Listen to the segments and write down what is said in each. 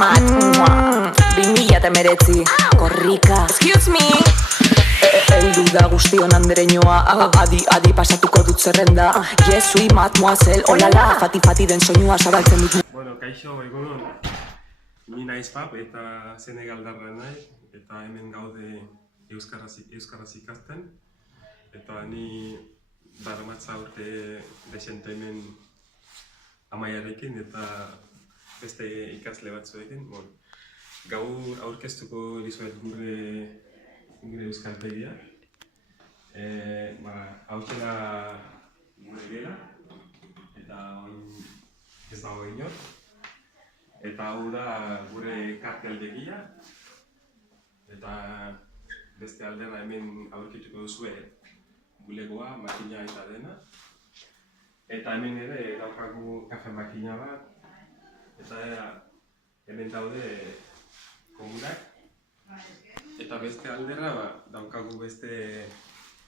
Kismat 2019 Korrika Excuse me Eldu da guztion andereñoa Adi pasatuko dut zerrenda Jesui mademoiselle Olala Fati den soinua zabaltzen dut Bueno, kaixo, egunon Ni naiz pap eta Senegaldarra nahi Eta hemen gaude euskaraz ikasten Eta ni daramatza urte desente hemen Amaiarekin eta beste ikasle batzuekin. Gaur aurkeztuko dizuet gure euskaltegia. Hau da gure gela, eta ez dago inor. Eta hau da gure karteldegia. Eta beste aldera hemen aurkituko duzue bulegoa, makina eta dena. Eta hemen ere daukagu kafe makina bat. Eta hemen daude komunak. Eta beste aldera daukagu beste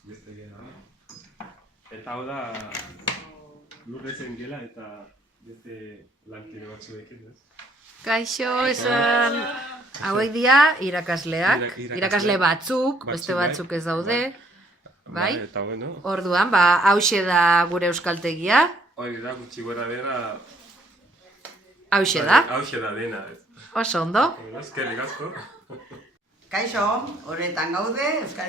gela. Eta hau da lurrezen gela eta beste lankide batzuekin. Kaixo, esan hauek dira irakasleak, irakasle batzuk, beste batzuk ez daude. Bai? Eta bueno. Orduan, hauxe da gure euskaltegia. Hori da, gutxi gora bera. Hauxe da. Hauxe da dena. Oso ondo. Eskerrik asko. Kaixo, horretan gaude, Euskal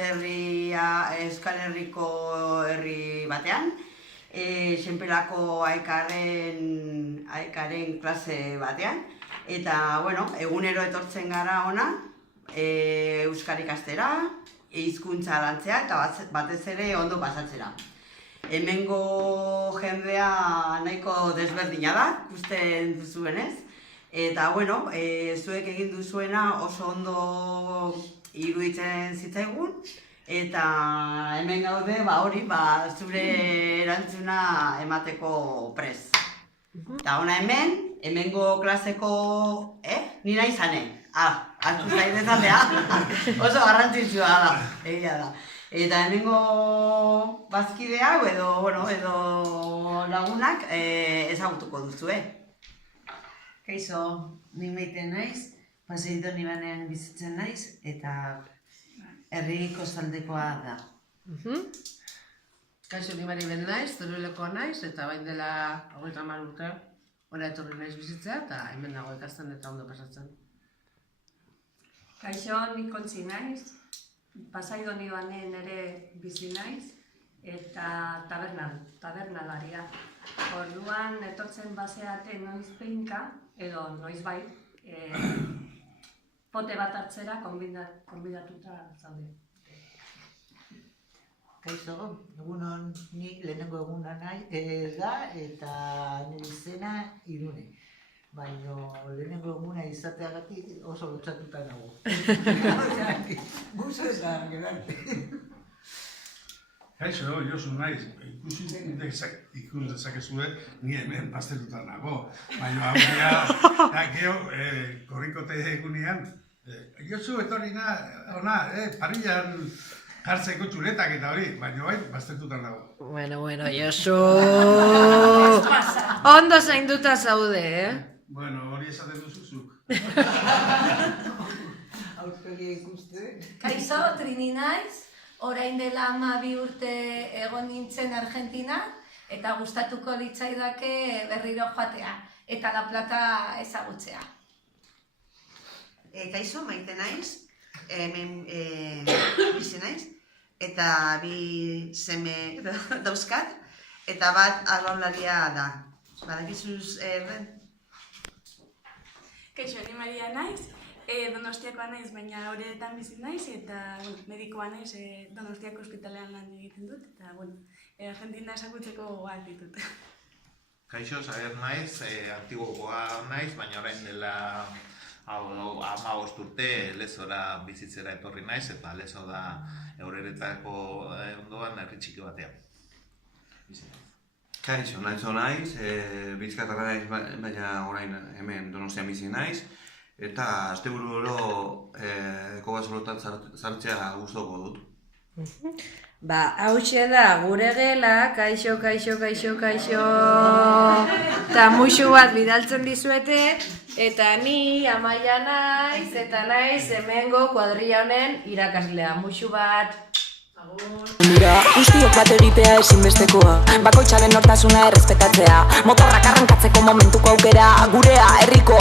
Herriko herri batean. Senperako aekaren klase batean. Eta, bueno, egunero etortzen gara ona, euskara ikastera, hizkuntza lantzea eta batez ere ondo pasatzera. Hemengo jendea nahiko desberdina da, ikusten duzuenez. Eta, bueno, zuek egin duzuena oso ondo iruditzen zitzaigun. Eta hemen gaude, zure erantzuna emateko prez. Eta hona hemengo klaseko, ni nahi zane. Hartu zaidezatea, oso garrantzitsua da, egia da. Eta hemengo bazkide hau edo lagunak ezagutuko duzue. Kaixo, ni Maite naiz, Paseito Nibanean bizitzen naiz, eta herri kostaldekoa da. Kaixo, ni Mariben naiz, Teruelekoa naiz, eta bain dela 30 urte hona etorri naiz bizitzea, eta hemen dago ikasten eta ondo pasatzen. Kaixo, ni Kontzi naiz, Pasaido Nibanen ere bizi naiz, eta tabernalaria. Orduan etortzen baseate noizbehinka, edo noizbait, pote bat hartzera konbidatuta zaude. Kaixo, egunon, ni lehenengo eguna da, eta nire izena Irune. Baina lehenengo eguna izateagatik oso lotxatuta nago. Guzo esan, gerarte. Kaixo, Josu naiz, ikus dezakezue, ni hemen pasteluta nago. Baina hau gero, korrikote egunean, Josu etorri ona, parillan jartzeko txuletak eta hori, baina bain, pasteluta nago. Bueno, Josu! Ondo zainduta zaude, Bueno, hori esaten duzuzuk. Aurpegia ikuste. Kaixo, Trini naiz, orain dela 12 urte egon nintzen Argentinan, eta gustatuko litzaidake berriro joatea, eta La Plata ezagutzea. Kaixo, Maite naiz, hemen bizi naiz, eta 2 seme dauzkat, eta bat arraularia da. Badakizuz, Kaixo, ni Maria naiz, Donostiakoa naiz, baina horretan bizi naiz, eta medikoa naiz, Donostiako ospitalean lan egiten dut, eta Argentina ezagutzeko gogoak ditut. Kaixo, Xabier naiz, Antiguokoa naiz, baina orain dela 15 urte Lezora bizitzera etorri naiz, eta Lezo da Eureretako ondoan herri txiki batean. Kaixo, naiz, Bizkaitarra naiz, baina orain hemen Donostian bizi naiz, eta asteburu oro ekobasolotan sartzea gustoko dut. Ba, hause da gure gela, kaixo. Ta musu bat bidaltzen dizuete, eta ni Amaia naiz, eta naiz hemengo kuadrilla honen irakaslea. Musu bat. Mira, guztiok bat egitea ezinbestekoa, bakoitzaren nortasuna errespetatzea, motorrak arrankatzeko momentuko aukera, gurea, herrikoa.